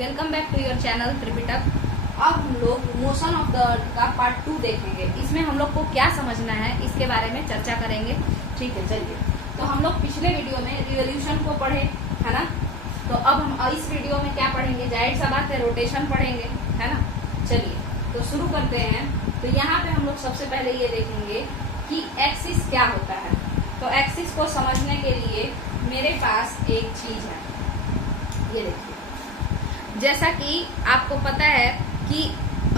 Welcome back to your channel Tripitak. अब हम लोग मोशन ऑफ द अर्थ का पार्ट 2 देखेंगे। इसमें हम लोग को क्या समझना है इसके बारे में चर्चा करेंगे। ठीक है, चलिए। तो हम लोग पिछले वीडियो में रिवोल्यूशन को पढ़े, है ना। तो अब हम इस वीडियो में क्या पढ़ेंगे, जाहिर सा बात है रोटेशन पढ़ेंगे, है ना। चलिए तो शुरू करते हैं। तो यहाँ पे हम लोग सबसे पहले ये देखेंगे कि एक्सिस क्या होता है। तो एक्सिस को समझने के लिए मेरे पास एक चीज है, ये देखिए। जैसा कि आपको पता है कि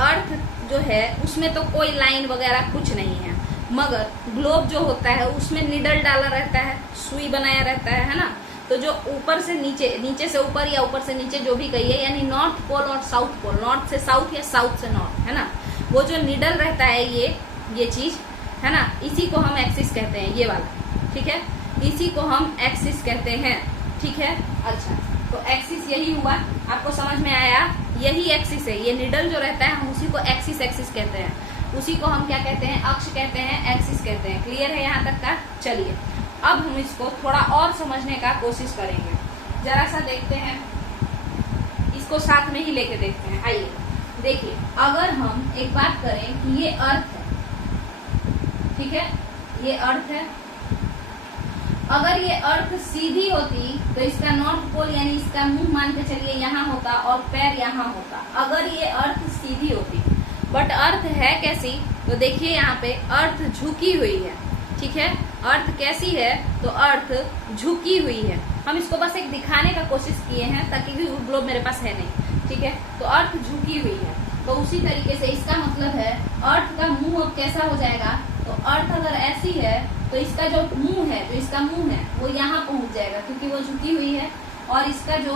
अर्थ जो है उसमें तो कोई लाइन वगैरह कुछ नहीं है, मगर ग्लोब जो होता है उसमें निडल डाला रहता है, सुई बनाया रहता है ना। तो जो ऊपर से नीचे, नीचे से ऊपर या ऊपर से नीचे जो भी कहिए, यानी नॉर्थ पोल और साउथ पोल, नॉर्थ से साउथ या साउथ से नॉर्थ, है ना। वो जो निडल रहता है ये चीज, है ना, इसी को हम एक्सिस कहते हैं, ये वाला। ठीक है, इसी को हम एक्सिस कहते हैं। ठीक है, अच्छा। तो एक्सिस यही हुआ, आपको समझ में आया, यही एक्सिस है। ये निडल जो रहता है हम उसी को एक्सिस कहते हैं। उसी को हम क्या कहते हैं, अक्ष कहते हैं, एक्सिस कहते हैं। क्लियर है यहाँ तक का। चलिए अब हम इसको थोड़ा और समझने का कोशिश करेंगे। जरा सा देखते हैं, इसको साथ में ही लेके देखते हैं। आइए देखिए, अगर हम एक बात करें कि ये अर्थ है, ठीक है, ये अर्थ है। अगर ये अर्थ सीधी होती तो इसका नॉर्थ पोल यानी इसका मुंह मान के चलिए यहाँ होता और पैर यहाँ होता, अगर ये अर्थ सीधी होती। बट अर्थ है कैसी, तो देखिए यहाँ पे अर्थ झुकी हुई है। ठीक है, अर्थ कैसी है, तो अर्थ झुकी हुई है। हम इसको बस एक दिखाने का कोशिश किए हैं ताकि ग्लोब मेरे पास है नहीं। ठीक है, तो अर्थ झुकी हुई है। तो उसी तरीके से इसका मतलब है अर्थ का मुंह अब कैसा हो जाएगा, तो अर्थ अगर ऐसी है तो इसका जो मुंह है, जो इसका मुंह है वो यहाँ पहुंच जाएगा क्योंकि वो झुकी हुई है, और इसका जो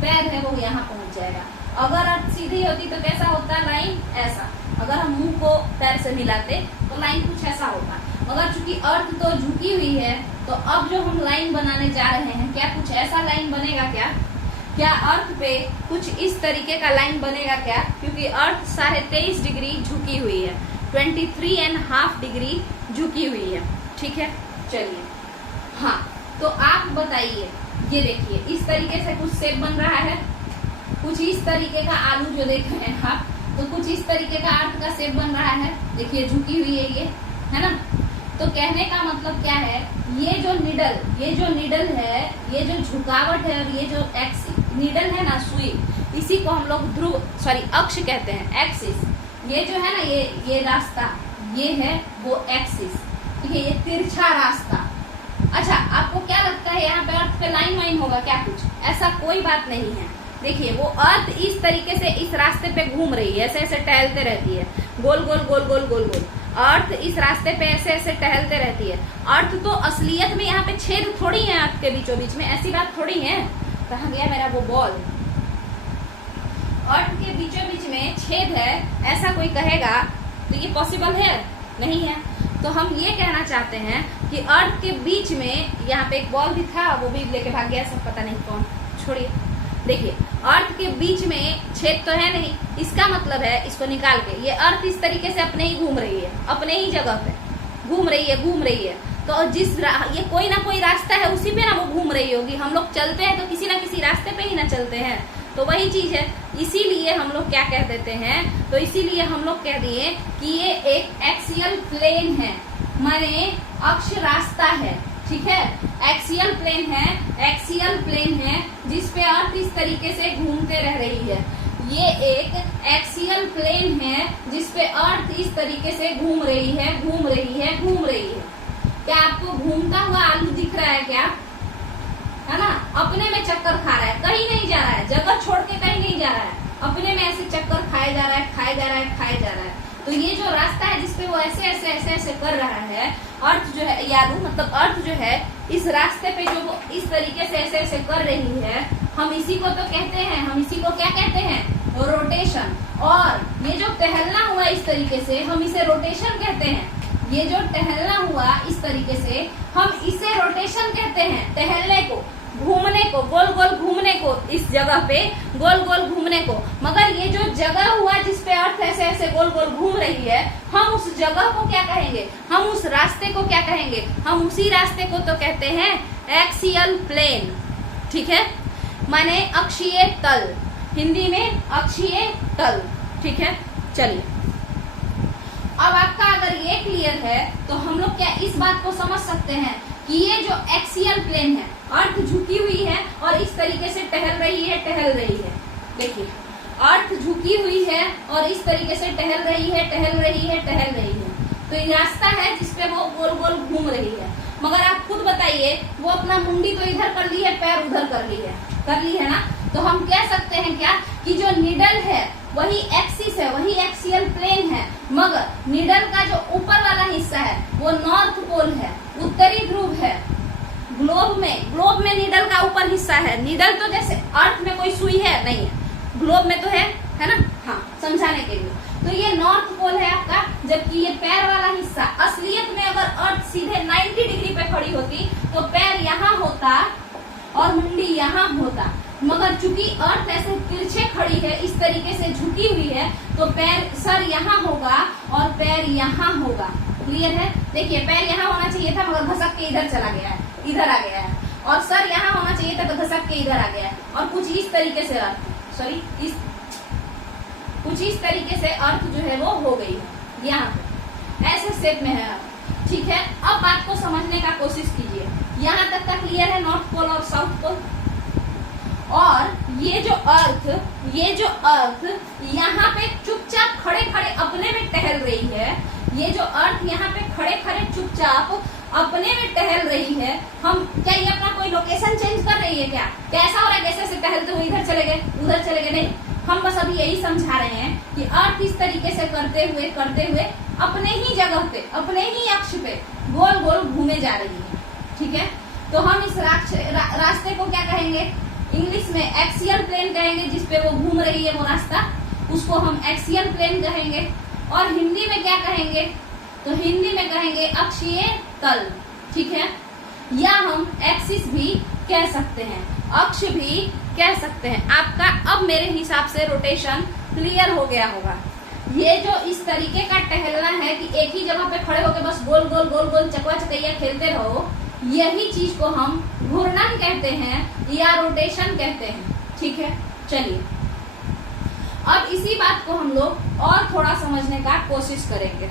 पैर है वो यहाँ पहुंच जाएगा। अगर अर्थ सीधी होती तो कैसा होता, लाइन ऐसा। अगर हम मुंह को पैर से मिलाते तो लाइन कुछ ऐसा होता। मगर चूंकि अर्थ तो झुकी हुई है, तो अब जो हम लाइन बनाने जा रहे हैं, क्या कुछ ऐसा लाइन बनेगा क्या अर्थ पे कुछ इस तरीके का लाइन बनेगा क्या, क्योंकि अर्थ 23.5 डिग्री झुकी हुई है, 23.5 डिग्री झुकी हुई है। ठीक है, चलिए। हाँ, तो आप बताइए, ये देखिए इस तरीके से कुछ शेप बन रहा है, कुछ इस तरीके का आलू जो देख रहे हैं आप, तो कुछ इस तरीके का अर्थ का शेप बन रहा है। देखिए झुकी हुई है ये, है ना। तो कहने का मतलब क्या है, ये जो निडल है, ये जो झुकावट है, और ये जो निडल है ना, सुई, इसी को हम लोग अक्ष कहते हैं, एक्सिस। ये जो है ना, ये रास्ता, ये है वो एक्सिस। ठीक है, ये तिरछा रास्ता। अच्छा, आपको क्या लगता है यहाँ पे अर्थ पे लाइन वाइन होगा क्या, कुछ ऐसा कोई बात नहीं है। देखिए वो अर्थ इस तरीके से इस रास्ते पे घूम रही है, ऐसे ऐसे टहलते रहती है, गोल गोल गोल गोल गोल गोल। अर्थ इस रास्ते पे ऐसे ऐसे टहलते रहती है। अर्थ तो असलियत में यहाँ पे छेद थोड़ी है अर्थ के बीचों बीच में, ऐसी बात थोड़ी है। कहाँ गया मेरा वो बॉल। अर्थ के बीचों बीच में छेद है, ऐसा कोई कहेगा तो ये पॉसिबल है, नहीं है। तो हम ये कहना चाहते हैं कि अर्थ के बीच में, यहाँ पे एक बॉल भी था, वो भी लेके भाग गया, सब पता नहीं कौन, छोड़िए। देखिए अर्थ के बीच में छेद तो है नहीं, इसका मतलब है इसको निकाल के ये अर्थ इस तरीके से अपने ही घूम रही है, अपने ही जगह पे घूम रही है। तो ये कोई ना कोई रास्ता है, उसी पे ना वो घूम रही होगी। हम लोग चलते हैं तो किसी ना किसी रास्ते पे ही ना चलते हैं, तो वही चीज है। इसीलिए हम लोग क्या कह देते हैं, तो इसीलिए हम लोग कह दिए कि ये एक एक्सियल प्लेन है, माने अक्ष रास्ता है। ठीक है, एक्सियल प्लेन है जिसपे अर्थ इस तरीके से घूमते रह रही है। ये एक एक्सियल प्लेन है जिसपे अर्थ इस तरीके से घूम रही है। क्या आपको घूमता हुआ आलू दिख रहा है क्या, है ना। अपने में चक्कर खा रहा है, कहीं नहीं जा रहा है, जगह छोड़ के कहीं नहीं जा रहा है, अपने में ऐसे चक्कर खाए जा रहा है। तो ये जो रास्ता है जिसपे वो ऐसे कर रहा है, अर्थ जो है, मतलब अर्थ जो है इस रास्ते पे जो वो इस तरीके से ऐसे कर रही है, हम इसी को तो कहते हैं, हम इसी को क्या कहते हैं, रोटेशन। और ये जो टहलना हुआ इस तरीके से, हम इसे रोटेशन कहते हैं। ये जो टहलना हुआ इस तरीके से, हम इसे रोटेशन कहते हैं। टहलने को, घूमने को, गोल गोल घूमने को, इस जगह पे गोल गोल घूमने को। मगर ये जो जगह हुआ जिसपे अर्थ ऐसे ऐसे गोल गोल घूम रही है, हम उस जगह को क्या कहेंगे, हम उस रास्ते को क्या कहेंगे, हम उसी रास्ते को तो कहते हैं एक्सियल प्लेन। ठीक है, माने अक्षीय तल। हिंदी में अक्षीय तल। ठीक है, चलिए अब आपका अगर ये क्लियर है तो हम लोग क्या इस बात को समझ सकते हैं कि ये जो एक्सियल प्लेन है, अर्थ झुकी हुई है और इस तरीके से टहल रही है। देखिए अर्थ झुकी हुई है और इस तरीके से टहल रही है। तो ये रास्ता है जिसपे वो गोल गोल घूम रही है। मगर आप खुद बताइए, वो अपना मुंडी तो इधर कर ली है, पैर उधर कर ली है ना। तो हम कह सकते हैं क्या कि जो नीडल है वही एक्सिस है, वही एक्सियल प्लेन है, मगर नीडल का जो ऊपर वाला हिस्सा है वो नॉर्थ पोल है, उत्तरी ध्रुव है। ग्लोब में नीडल का ऊपर हिस्सा है। नीडल तो जैसे अर्थ में कोई सुई है नहीं है, ग्लोब में तो है ना। हाँ, समझाने के लिए तो ये नॉर्थ पोल है आपका, जबकि ये पैर वाला हिस्सा, असलियत में अगर अर्थ सीधे 90 डिग्री पे खड़ी होती तो पैर यहाँ होता और मुंडी यहाँ होता, मगर चूंकि अर्थ ऐसे तिरछे खड़ी है, इस तरीके से झुकी हुई है, तो पैर सर यहाँ होगा और पैर यहाँ होगा। क्लियर है? देखिए पैर यहाँ होना चाहिए था मगर घसक के इधर चला गया है, इधर आ गया है, और सर यहाँ होना चाहिए था तो घसक के इधर आ गया है, और कुछ इस तरीके से कुछ इस तरीके से अर्थ जो है वो हो गई है, यहाँ पे ऐसे शेप में है। ठीक है, अब बात को समझने का कोशिश कीजिए। यहाँ तक का क्लियर है, नॉर्थ पोल और साउथ पोल। और ये जो अर्थ यहाँ पे चुपचाप खड़े खड़े अपने में टहल रही है। ये जो अर्थ यहाँ पे खड़े खड़े चुपचाप अपने में टहल रही है। हम क्या ये अपना कोई लोकेशन चेंज कर रही है क्या? कैसा हो रहा है? जैसे टहलते हुए इधर चले गए, उधर चले गए, नहीं। हम बस अभी यही समझा रहे हैं कि अर्थ इस तरीके से करते हुए अपने ही जगह पे, अपने ही अक्ष पे गोल गोल घूमे जा रही है। ठीक है, तो हम इस रास्ते को क्या कहेंगे? इंग्लिश में एक्सियल प्लेन कहेंगे, जिसपे वो घूम रही है वो रास्ता, उसको हम एक्सियल प्लेन कहेंगे। और हिंदी में क्या कहेंगे? तो हिंदी में कहेंगे अक्षीय तल। ठीक है, या हम एक्सिस भी कह सकते हैं, अक्ष भी कह सकते हैं। आपका अब मेरे हिसाब से रोटेशन क्लियर हो गया होगा। ये जो इस तरीके का टहलना है कि एक ही जगह पे खड़े होकर बस गोल गोल गोल गोल चकवा चकैया खेलते रहो, यही चीज को हम घूर्णन कहते हैं या रोटेशन कहते हैं। ठीक है, चलिए अब इसी बात को हम लोग और थोड़ा समझने का कोशिश करेंगे।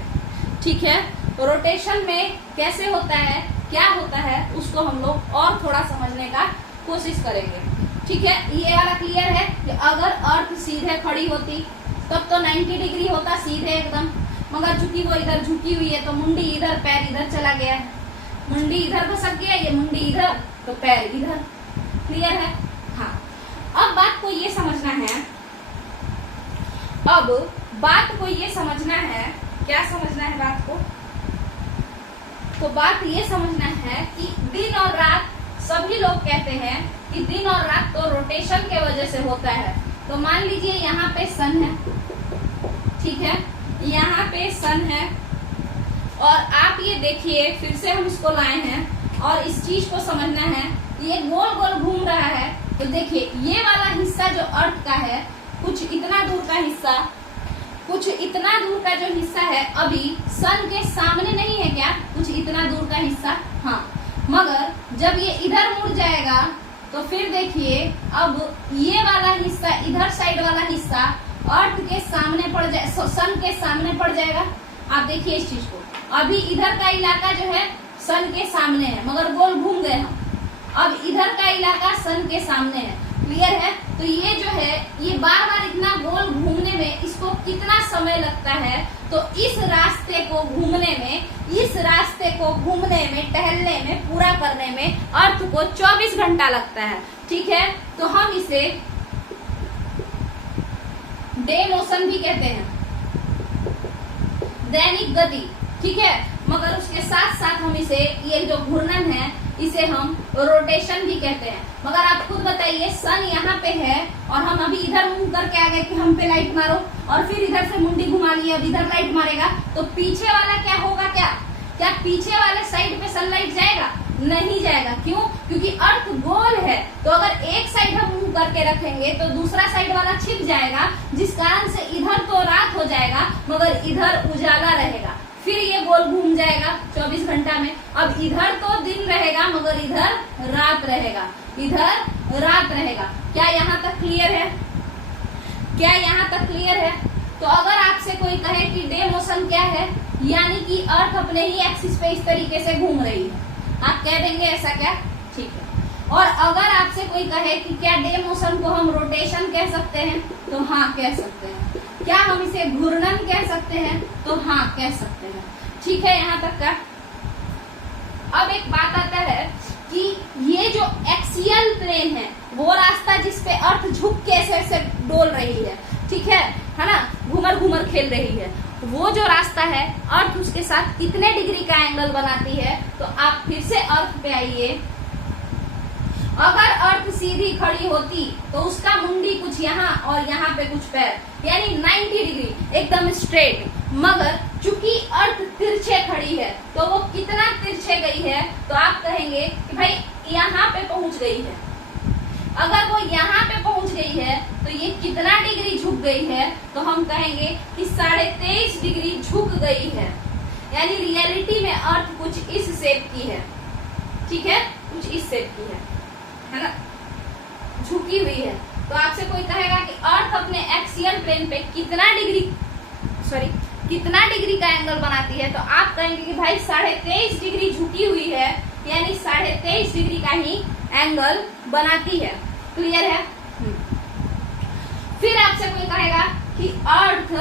ठीक है, रोटेशन में कैसे होता है, क्या होता है, उसको हम लोग और थोड़ा समझने का कोशिश करेंगे। ठीक है, ये वाला क्लियर है कि अगर अर्थ सीधे खड़ी होती तब तो 90 डिग्री होता सीधे एकदम, मगर चूंकि वो इधर झुकी हुई है तो मुंडी इधर, पैर इधर चला गया है। मुंडी इधर घसक गया, ये मुंडी इधर तो पैर इधर। क्लियर है? हाँ, अब बात को ये समझना है, क्या समझना है बात को? तो बात ये समझना है कि दिन और रात, सभी लोग कहते हैं कि दिन और रात तो रोटेशन के वजह से होता है। तो मान लीजिए यहाँ पे सन है, ठीक है, यहाँ पे सन है, और आप ये देखिए, फिर से हम इसको लाए हैं और इस चीज को समझना है, ये गोल गोल घूम रहा है। तो देखिए ये वाला हिस्सा जो अर्थ का है, कुछ इतना दूर का जो हिस्सा है अभी सन के सामने नहीं है क्या? कुछ इतना दूर का हिस्सा, हाँ, मगर जब ये इधर मुड़ जाएगा तो फिर देखिए अब ये वाला हिस्सा, इधर साइड वाला हिस्सा अर्थ के सामने पड़ जाए, सन के सामने पड़ जाएगा। आप देखिए इस चीज को, अभी इधर का इलाका जो है सन के सामने है, मगर गोल घूम गए हम, अब इधर का इलाका सन के सामने है। क्लियर है? तो ये जो है, ये बार बार इतना गोल घूमने में इसको कितना समय लगता है? तो इस रास्ते को घूमने में, टहलने में, पूरा करने में अर्थ को 24 घंटा लगता है। ठीक है, तो हम इसे डे मोशन भी कहते हैं, दैनिक गति। ठीक है, मगर उसके साथ साथ हम इसे, ये जो घूर्णन है, इसे हम रोटेशन भी कहते हैं। मगर आप खुद बताइए, सन यहाँ पे है और हम अभी इधर मुंह करके आ गए कि हम पे लाइट मारो, और फिर इधर से मुंडी घुमा लिए, अब इधर लाइट मारेगा, तो पीछे वाला क्या होगा? क्या पीछे वाले साइड पे सनलाइट जाएगा? नहीं जाएगा। क्यों? क्योंकि अर्थ गोल है, तो अगर एक साइड हम मुंह करके रखेंगे तो दूसरा साइड वाला छिप जाएगा, जिस कारण से इधर तो रात हो जाएगा मगर इधर उजाला रहेगा। फिर ये गोल घूम जाएगा 24 घंटा में। अब इधर तो दिन रहेगा मगर इधर रात रहेगा, क्या यहाँ तक क्लियर है? क्या यहाँ तक क्लियर है? तो अगर आपसे कोई कहे कि डे मोशन क्या है, यानी कि अर्थ अपने ही एक्सिस पे इस तरीके से घूम रही है, आप कह देंगे ऐसा क्या? ठीक है। और अगर आपसे कोई कहे कि क्या डे मोशन को हम रोटेशन कह सकते हैं, तो हाँ कह सकते हैं। क्या हम इसे घूर्णन कह सकते हैं, तो हाँ कह सकते हैं। ठीक है यहाँ तक का। अब एक बात आता है कि ये जो एक्सियल प्लेन है, वो रास्ता जिसपे अर्थ झुक के ऐसे डोल रही है, ठीक है ना, घूमर घूमर खेल रही है, वो जो रास्ता है अर्थ उसके साथ कितने डिग्री का एंगल बनाती है? तो आप फिर से अर्थ पे आइए। अगर अर्थ सीधी खड़ी होती तो उसका मुंडी कुछ यहाँ और यहाँ पे कुछ पैर, यानी 90 डिग्री एकदम स्ट्रेट। मगर चूंकि अर्थ तिरछे खड़ी है, तो वो कितना तिरछे गई है? तो आप कहेंगे कि भाई यहाँ पे पहुंच गई है। अगर वो यहाँ पे पहुंच गई है तो ये कितना डिग्री झुक गई है? तो हम कहेंगे कि 23.5 डिग्री झुक गई है। यानी रियलिटी में अर्थ कुछ इस शेप की है, ठीक है, कुछ इस शेप की है ना, झुकी हुई है। तो आपसे कोई कहेगा कि अर्थ अपने एक्सियल प्लेन पे कितना डिग्री का एंगल बनाती है, तो आप कहेंगे कि भाई 23.5 डिग्री झुकी हुई है, यानी 23.5 डिग्री का ही एंगल बनाती है। क्लियर है? फिर आपसे कोई कहेगा कि अर्थ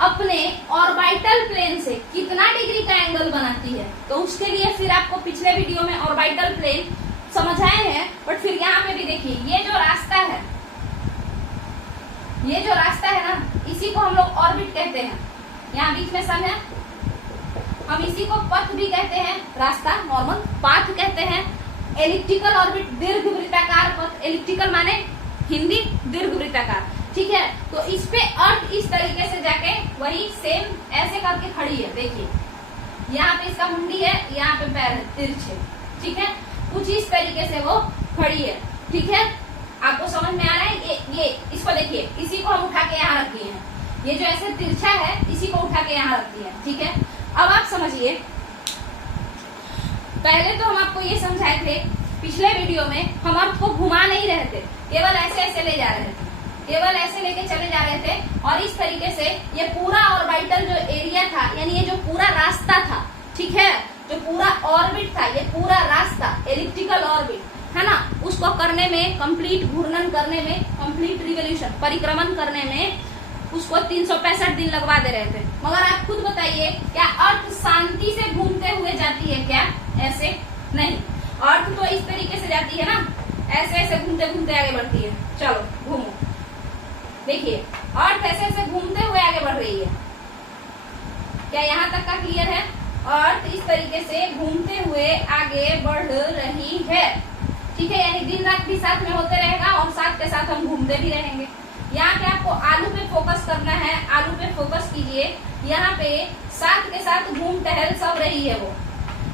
अपने ऑर्बिटल प्लेन से कितना डिग्री का एंगल बनाती है, तो उसके लिए फिर आपको पिछले वीडियो में ऑर्बिटल प्लेन समझाए हैं, बट फिर यहाँ पे भी देखिए, ये जो रास्ता है ना, इसी को हम लोग ऑर्बिट कहते हैं। यहाँ बीच में सन है, हम इसी को पथ भी कहते हैं, रास्ता नॉर्मल पाथ कहते हैं। एलिप्टिकल ऑर्बिट दीर्घ वृत्ताकार पथ, एलिप्टिकल माने हिंदी दीर्घ वृत्ताकार, ठीक है। तो इस पे अर्थ इस तरीके से जाके वही सेम ऐसे करके खड़ी है। देखिए यहाँ पे इसका मुंडी है, यहाँ पे पैर है तिरछे, ठीक है, कुछ इस तरीके से वो खड़ी है, ठीक है। आपको समझ में आ रहा है? ये इसको देखिए, इसी को हम उठा के यहाँ रख दिए हैं। ये जो ऐसे तिरछा है, इसी को उठा के यहाँ रख दिए हैं, ठीक है। अब आप समझिए, पहले तो हम आपको ये समझाए थे पिछले वीडियो में, हम अर्थ को घुमा नहीं रहे थे, केवल ऐसे ऐसे ले जा रहे थे, केवल ऐसे लेके चले जा रहे थे। और इस तरीके से ये पूरा ऑर्बिटल जो एरिया था, यानी ये जो पूरा रास्ता था, ठीक है, जो पूरा ऑर्बिट था, ये पूरा रास्ता एलिप्टिकल ऑर्बिट है ना, उसको करने में, कंप्लीट घूर्णन करने में, कंप्लीट रिवोल्यूशन परिक्रमण करने में उसको 365 दिन लगवा दे रहे थे। मगर आप खुद बताइए, क्या अर्थ शांति से घूमते हुए जाती है क्या? ऐसे नहीं, अर्थ तो इस तरीके से जाती है ना, ऐसे ऐसे घूमते घूमते आगे बढ़ती है। चलो घूमो, देखिए अर्थ ऐसे ऐसे घूमते हुए आगे बढ़ रही है। क्या यहाँ तक का क्लियर है? अर्थ इस तरीके से घूमते हुए आगे बढ़ रही है, ठीक है। यानी दिन रात भी साथ में होते रहेगा और साथ के साथ हम घूमते भी रहेंगे। यहाँ पे आपको आलू पे फोकस करना है, आलू पे फोकस कीजिए। यहाँ पे साथ के साथ घूम टहल सब रही है, वो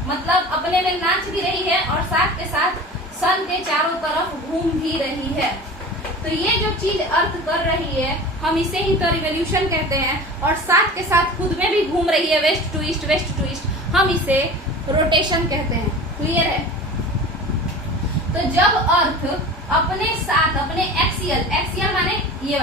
मतलब अपने में नाच भी रही है और साथ के साथ सन के चारों तरफ घूम भी रही है। तो ये जो चीज अर्थ कर रही है, हम इसे ही तो रिवोल्यूशन कहते हैं। और साथ के साथ खुद में भी घूम रही है, west to east, west to east, हम इसे रोटेशन कहते हैं। क्लियर है? तो जब अर्थ अपने साथ, अपने एक्सियल माने ये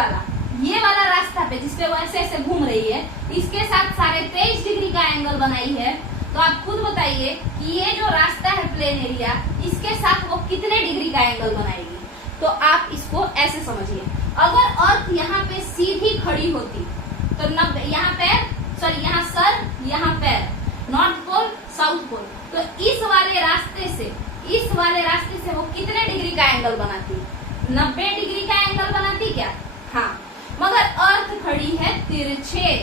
वाला रास्ता पे जिसपे वो ऐसे ऐसे घूम रही है, इसके साथ 23.5 डिग्री का एंगल बनाई है, तो आप खुद बताइए कि ये जो रास्ता है प्लेन एरिया, इसके साथ वो कितने डिग्री का एंगल बनाएगी। तो आप इसको ऐसे समझिए, अगर अर्थ यहाँ पे सीधी खड़ी होती तो यहाँ पैर, सॉरी यहाँ सर, यहाँ पैर, नॉर्थ पोल साउथ पोल, तो इस वाले रास्ते से वो कितने डिग्री का एंगल बनाती? 90 डिग्री का एंगल बनाती क्या? हाँ। मगर अर्थ खड़ी है तिरछे,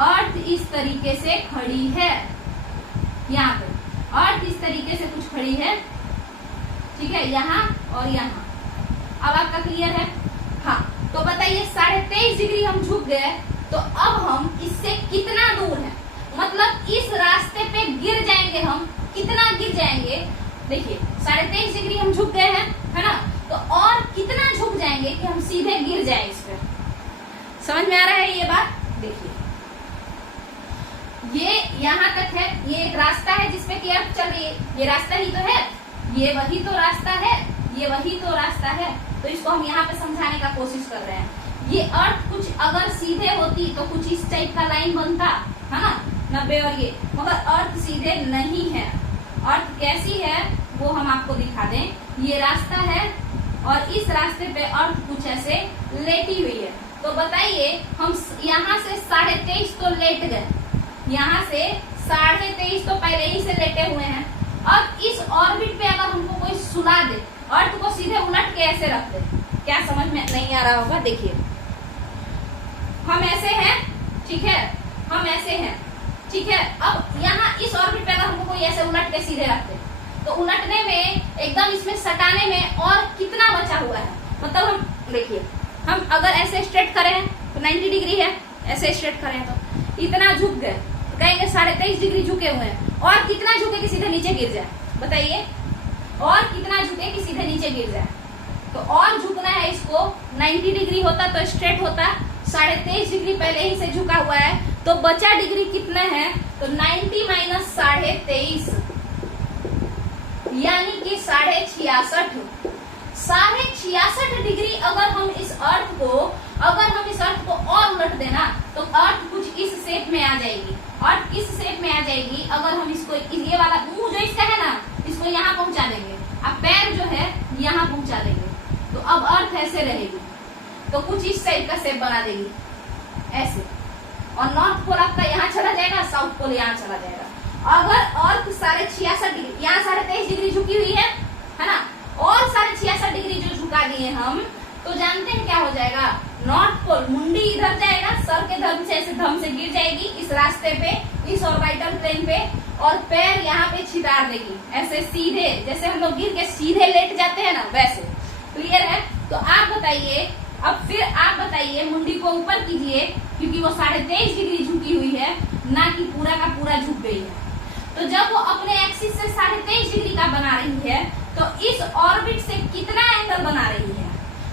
अर्थ इस तरीके से खड़ी है, यहाँ पे अर्थ इस तरीके से कुछ खड़ी है, ठीक है, यहाँ और यहाँ। अब आपका क्लियर है? हाँ। तो बताइए 23.5 डिग्री हम झुक गए, तो अब हम इससे कितना दूर है? मतलब इस रास्ते पे गिर जाएंगे हम, कितना गिर जाएंगे? देखिए 23.5 डिग्री हम झुक गए हैं, है ना, तो और कितना झुक जाएंगे कि हम सीधे गिर जाए इस पे? समझ में आ रहा है ये बात? देखिए ये यहाँ तक है, ये एक रास्ता है जिसपे कि अर्थ चल रही है, ये रास्ता ही तो है, ये वही तो रास्ता है, ये वही तो रास्ता है। तो इसको हम यहाँ पे समझाने का कोशिश कर रहे हैं। ये अर्थ कुछ कुछ अगर सीधे होती तो कुछ इस टाइप का लाइन बनता है ना, 90 और ये, मगर अर्थ सीधे नहीं है। अर्थ कैसी है वो हम आपको दिखा दें। ये रास्ता है और इस रास्ते पे अर्थ कुछ ऐसे लेटी हुई है। तो बताइए हम यहाँ से 23.5 तो लेट गए, यहाँ से 23.5 तो पहले ही से लेटे हुए हैं। अब इस ऑर्बिट पे अगर हमको कोई सुला दे, अर्थ को सीधे उलट के ऐसे रख दे, क्या समझ में नहीं आ रहा होगा? देखिए हम ऐसे हैं, ठीक है, हम ऐसे हैं, ठीक है। अब यहाँ इस ऑर्बिट पे अगर हमको कोई ऐसे उलट के सीधे रख दे तो उलटने में एकदम इसमें सटाने में और कितना बचा हुआ है, मतलब हम देखिए हम अगर ऐसे स्ट्रेट करें तो 90 डिग्री है, ऐसे स्ट्रेट करें तो इतना झुक गए, तो कहेंगे 23.5 डिग्री झुके हुए हैं। और कितना झुके कि सीधे नीचे गिर जाए, बताइए, और कितना झुके कि सीधे नीचे गिर जाए? तो और झुकना है इसको, 90 डिग्री होता तो स्ट्रेट होता, 23.5 डिग्री पहले ही से झुका हुआ है, तो बचा डिग्री कितना है? तो 90 माइनस 23.5 यानी कि 66.5। 66.5 डिग्री अगर हम इस अर्थ को और उलट देना तो अर्थ कुछ इस शेप में आ जाएगी। अर्थ किस शेप में आ जाएगी? अगर हम इसको ये वाला मुंह जो इसका है ना, इसको यहाँ पहुंचा देंगे, अब पैर जो है यहाँ पहुंचा देंगे, तो अब अर्थ ऐसे रहेगी, तो कुछ इस टाइप का शेप बना देगी ऐसे, और नॉर्थ पोल आपका यहाँ चला जाएगा, साउथ पोल यहाँ चला जाएगा। अगर अर्थ 66.5 डिग्री, यहाँ 23.5 डिग्री झुकी हुई है ना, और 66.5 डिग्री जो झुका दिए हम, तो जानते हैं क्या हो जाएगा? नॉर्थ पोल मुंडी इधर जाएगा, सर के धम से ऐसे धम से गिर जाएगी इस रास्ते पे, इस ऑर्बिटल प्लेन पे, और पैर यहाँ पे छितार देगी ऐसे सीधे, जैसे हम लोग गिर के सीधे लेट जाते हैं ना, वैसे। क्लियर है? तो आप बताइए, अब फिर आप बताइए, मुंडी को ऊपर कीजिए क्योंकि वो 23.5 डिग्री झुकी हुई है, ना कि पूरा का पूरा झुक गई है। तो जब वो अपने एक्सिस से 23.5 डिग्री का बना रही है तो इस ऑर्बिट से कितना एंगल बना रही है?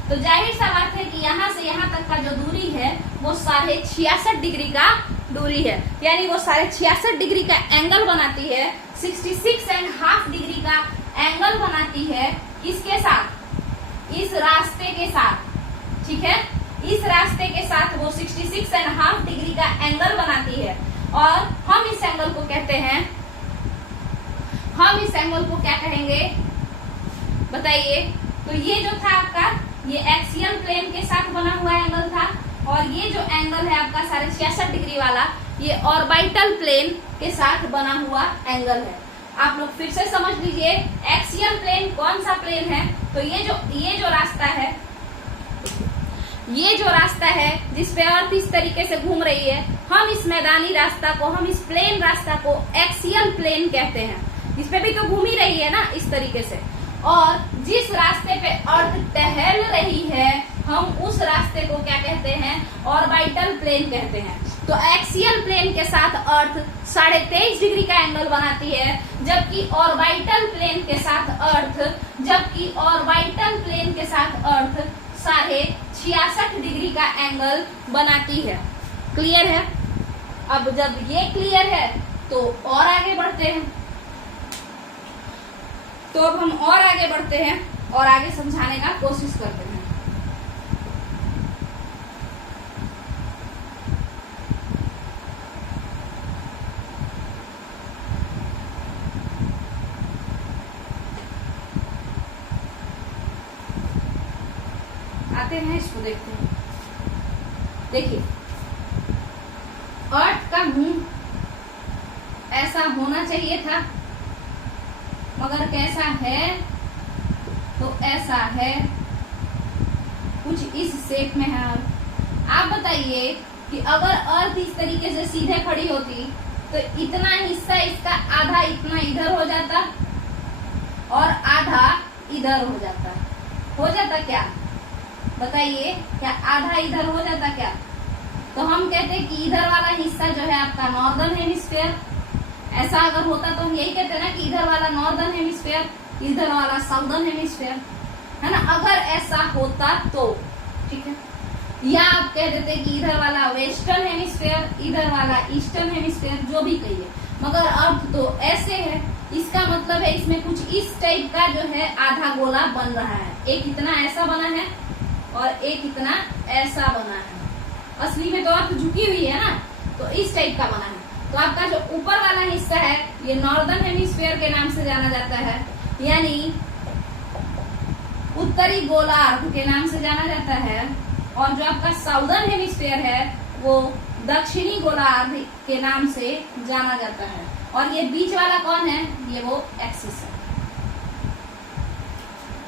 तो जाहिर सा बात है कि यहाँ से यहाँ तक का जो दूरी है वो 66.5 डिग्री का दूरी है, यानी वो 66.5 डिग्री का एंगल बनाती है, 66.5 डिग्री का एंगल बनाती है। किसके साथ? इस रास्ते के साथ, ठीक है, इस रास्ते के साथ वो 66.5 डिग्री का एंगल बनाती है। और हम इस एंगल को कहते हैं, हम इस एंगल को क्या कहेंगे बताइए? तो ये जो था आपका, ये एक्सियल प्लेन के साथ बना हुआ एंगल था, और ये जो एंगल है आपका 66.5 डिग्री वाला, ये ऑर्बिटल प्लेन के साथ बना हुआ एंगल है। आप लोग फिर से समझ लीजिए, एक्सियल प्लेन कौन सा प्लेन है? तो ये जो रास्ता है, ये जो रास्ता है जिसपे अर्थ इस तरीके से घूम रही है, हम इस मैदानी रास्ता को, हम इस प्लेन रास्ता को एक्सियल प्लेन कहते हैं। इस पे भी तो घूम ही रही है ना इस तरीके से, और जिस रास्ते पे अर्थ टहल रही है हम उस रास्ते को क्या कहते हैं? ऑर्बिटल प्लेन कहते हैं। तो एक्सियल प्लेन के साथ अर्थ 23.5 डिग्री का एंगल बनाती है, जबकि ऑर्बिटल प्लेन के साथ अर्थ 66.5 डिग्री का एंगल बनाती है। क्लियर है? अब जब ये क्लियर है तो और आगे बढ़ते हैं। तो अब हम और आगे बढ़ते हैं और आगे समझाने का कोशिश करते हैं। आते हैं, इसको देखते हैं। देखिए, अर्थ का मुंह ऐसा होना चाहिए था, मगर कैसा है? तो ऐसा है, कुछ इस शेप में है। आप बताइए कि अगर अर्थ इस तरीके से सीधे खड़ी होती तो इतना हिस्सा इसका आधा इतना इधर हो जाता और आधा इधर हो जाता। हो जाता क्या? बताइए, क्या आधा इधर हो जाता क्या? तो हम कहते हैं कि इधर वाला हिस्सा जो है आपका नॉर्दर्न हेमिस्फीयर, ऐसा अगर होता तो हम यही कहते हैं ना कि इधर वाला नॉर्दर्न हेमिस्फीयर, इधर वाला साउदर्न हेमिस्फीयर, है ना? अगर ऐसा होता तो ठीक है, या आप कह देते कि इधर वाला वेस्टर्न हेमिस्फीयर, इधर वाला ईस्टर्न हेमिस्फीयर, जो भी कहिए, मगर अर्थ तो ऐसे है। इसका मतलब है इसमें कुछ इस टाइप का जो है आधा गोला बन रहा है। एक इतना ऐसा बना है और एक इतना ऐसा बना है। असली में तो अर्थ झुकी हुई है ना, तो इस टाइप का बना है। तो आपका जो ऊपर वाला हिस्सा है ये नॉर्दर्न हेमिस्फीयर के नाम से जाना जाता है, यानी उत्तरी गोलार्ध के नाम से जाना जाता है। और जो आपका साउदर्न हेमिस्फीयर है वो दक्षिणी गोलार्ध के नाम से जाना जाता है। और ये बीच वाला कौन है, ये वो एक्सिस है,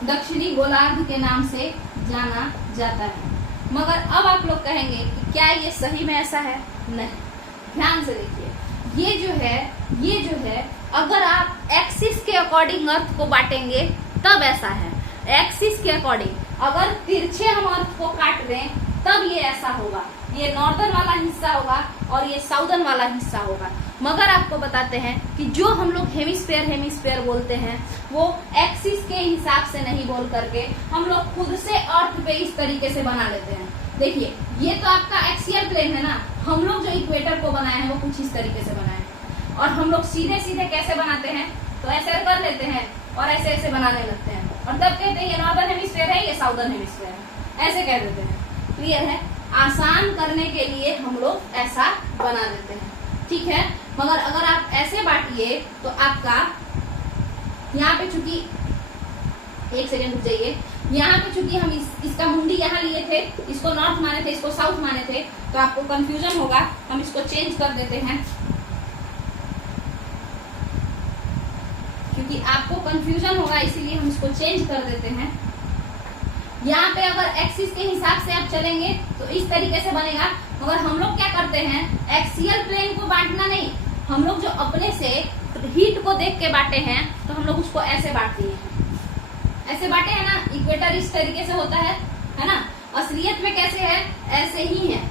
दक्षिणी गोलार्ध के नाम से जाना जाता है। मगर अब आप लोग कहेंगे कि क्या ये सही में ऐसा है? नहीं, ध्यान से देखिए, ये जो है अगर आप एक्सिस के अकॉर्डिंग अर्थ को बांटेंगे तब ऐसा है। एक्सिस के अकॉर्डिंग अगर तिरछे हम अर्थ को काट दें तब ये ऐसा होगा, ये नॉर्दर्न वाला हिस्सा होगा और ये साउदर्न वाला हिस्सा होगा। मगर आपको बताते हैं कि जो हम लोग हेमिस्फीयर बोलते हैं वो एक्सिस के हिसाब से नहीं बोल करके हम लोग खुद से अर्थ पे इस तरीके से बना लेते हैं। देखिए, ये तो आपका एक्सियल प्लेन है ना, हम लोग जो इक्वेटर को बनाए हैं वो कुछ इस तरीके से बनाए हैं। और हम लोग सीधे सीधे कैसे बनाते हैं, तो ऐसे कर लेते हैं और ऐसे ऐसे बनाने लगते हैं और तब कहते हैं ये नॉर्दर्न हेमिस्फीयर है, ये साउदर्न हेमिस्फीयर है, ऐसे कह देते हैं। क्लियर है? आसान करने के लिए हम लोग ऐसा बना देते हैं, ठीक है। मगर अगर आप ऐसे बांटिए तो आपका यहाँ पे चूंकि, एक सेकेंड रुक जाइए, यहाँ पे चूंकि हम इसका मुंडी यहाँ लिए थे, इसको नॉर्थ माने थे, इसको साउथ माने थे, तो आपको कंफ्यूजन होगा। हम इसको चेंज कर देते हैं क्योंकि आपको कंफ्यूजन होगा, इसीलिए हम इसको चेंज कर देते हैं। यहाँ पे अगर एक्सिस के हिसाब से आप चलेंगे तो इस तरीके से बनेगा। मगर हम लोग क्या करते हैं, एक्सियल प्लेन को बांटना नहीं, हम लोग जो अपने से हीट को देख के बांटे हैं तो हम लोग उसको ऐसे बांट दिए हैं। ऐसे बांटे हैं ना, इक्वेटर इस तरीके से होता है ना। असलियत में कैसे है, ऐसे ही है,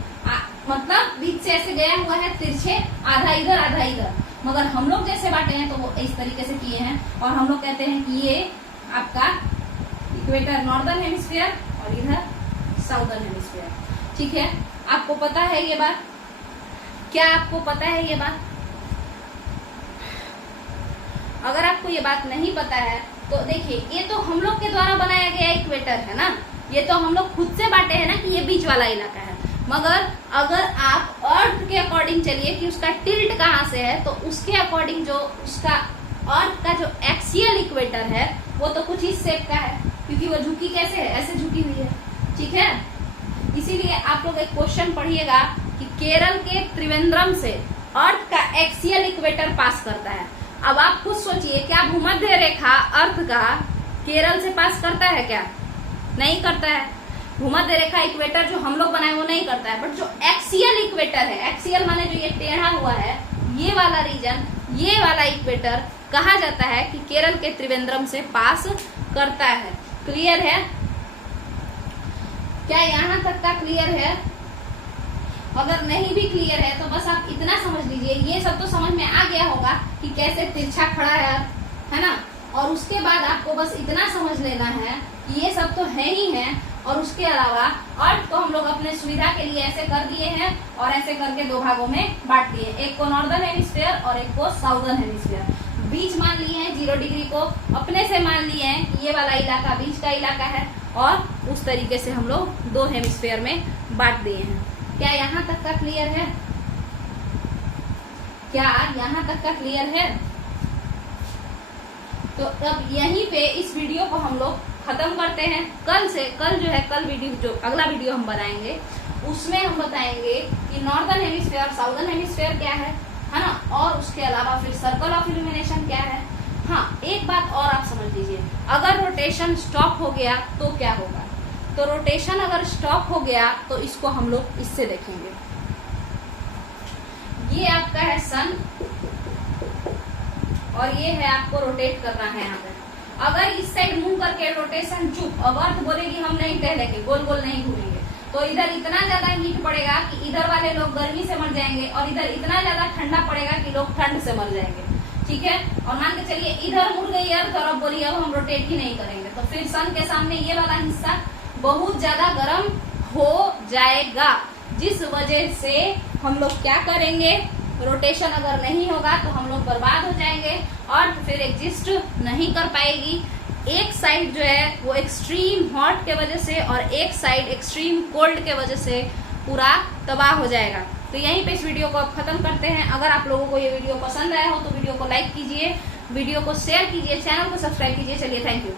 मतलब बीच से ऐसे गया हुआ है तिरछे, आधा इधर आधा इधर। मगर हम लोग जैसे बांटे हैं तो वो इस तरीके से किए हैं और हम लोग कहते हैं कि ये आपका इक्वेटर नॉर्दर्न हेमिस्फीयर और इधर साउदर्न हेमिस्फीयर, ठीक है। आपको पता है ये बात? क्या आपको पता है ये बात? अगर आपको ये बात नहीं पता है तो देखिए, ये तो हम लोग के द्वारा बनाया गया इक्वेटर है ना, ये तो हम लोग खुद से बांटे हैं ना कि ये बीच वाला इलाका है। मगर अगर आप अर्थ के अकॉर्डिंग चलिए कि उसका टिल्ट कहाँ से है, तो उसके अकॉर्डिंग जो उसका अर्थ का जो एक्सियल इक्वेटर है वो तो कुछ इस शेप का है, क्योंकि वो झुकी कैसे है, ऐसे झुकी हुई है, ठीक है। इसीलिए आप लोग एक क्वेश्चन पढ़िएगा कि केरल के त्रिवेंद्रम से अर्थ का एक्सियल इक्वेटर पास करता है। अब आप खुद सोचिए, क्या भूमध्य रेखा अर्थ का केरल से पास करता है? क्या नहीं करता है। भूमध्य रेखा इक्वेटर जो हम लोग बनाए वो नहीं करता है, बट जो एक्सियल इक्वेटर है, एक्सियल माने जो ये टेढ़ा हुआ है, ये वाला रीजन, ये वाला इक्वेटर कहा जाता है कि केरल के त्रिवेंद्रम से पास करता है। क्लियर है? क्या यहाँ तक का क्लियर है? अगर नहीं भी क्लियर है तो बस आप इतना समझ लीजिए, ये सब तो समझ में आ गया होगा कि कैसे तिरछा खड़ा है ना। और उसके बाद आपको बस इतना समझ लेना है कि ये सब तो है ही है, और उसके अलावा अर्थ को हम लोग अपने सुविधा के लिए ऐसे कर दिए हैं और ऐसे करके दो भागों में बांट दिए, एक को नॉर्दर्न हेमिस्फीयर और एक को साउदर्न हेमिस्फीयर। बीच मान लिए हैं 0 डिग्री को, अपने से मान लिए हैं कि ये वाला इलाका बीच का इलाका है, और उस तरीके से हम लोग 2 हेमिस्फीयर में बांट दिए हैं। क्या यहाँ तक का क्लियर है? क्या यहाँ तक का क्लियर है? तो अब यहीं पे इस वीडियो को हम लोग खत्म करते हैं। कल जो है वीडियो, जो अगला वीडियो हम बनाएंगे उसमें हम बताएंगे कि नॉर्दर्न हेमिस्फीयर और साउदर्न हेमिस्फीयर क्या है ना, और उसके अलावा फिर सर्कल ऑफ इल्यूमिनेशन क्या है। हाँ, एक बात और आप समझ लीजिए, अगर रोटेशन स्टॉप हो गया तो क्या होगा। तो रोटेशन अगर स्टॉप हो गया तो इसको हम लोग इससे देखेंगे। ये आपका है सन और ये है आपको रोटेट करना है यहाँ पे। अगर इस साइड मूव करके रोटेशन चुप, अब अर्थ बोलेगी हम नहीं टहलेंगे, गोल गोल नहीं घूमेंगे, तो इधर इतना ज्यादा हीट पड़ेगा कि इधर वाले लोग गर्मी से मर जाएंगे, और इधर इतना ज्यादा ठंडा पड़ेगा कि लोग ठंड से मर जाएंगे, ठीक है। और मान के चलिए इधर मुड़ गई अर्थ और अब बोलिए अब हम रोटेट ही नहीं करेंगे, तो फिर सन के सामने ये वाला हिस्सा बहुत ज्यादा गर्म हो जाएगा, जिस वजह से हम लोग क्या करेंगे, रोटेशन अगर नहीं होगा तो हम लोग बर्बाद हो जाएंगे और फिर एग्जिस्ट नहीं कर पाएगी। एक साइड जो है वो एक्सट्रीम हॉट के वजह से और एक साइड एक्सट्रीम कोल्ड के वजह से पूरा तबाह हो जाएगा। तो यहीं पे इस वीडियो को अब खत्म करते हैं। अगर आप लोगों को ये वीडियो पसंद आया हो तो वीडियो को लाइक कीजिए, वीडियो को शेयर कीजिए, चैनल को सब्सक्राइब कीजिए। चलिए, थैंक यू।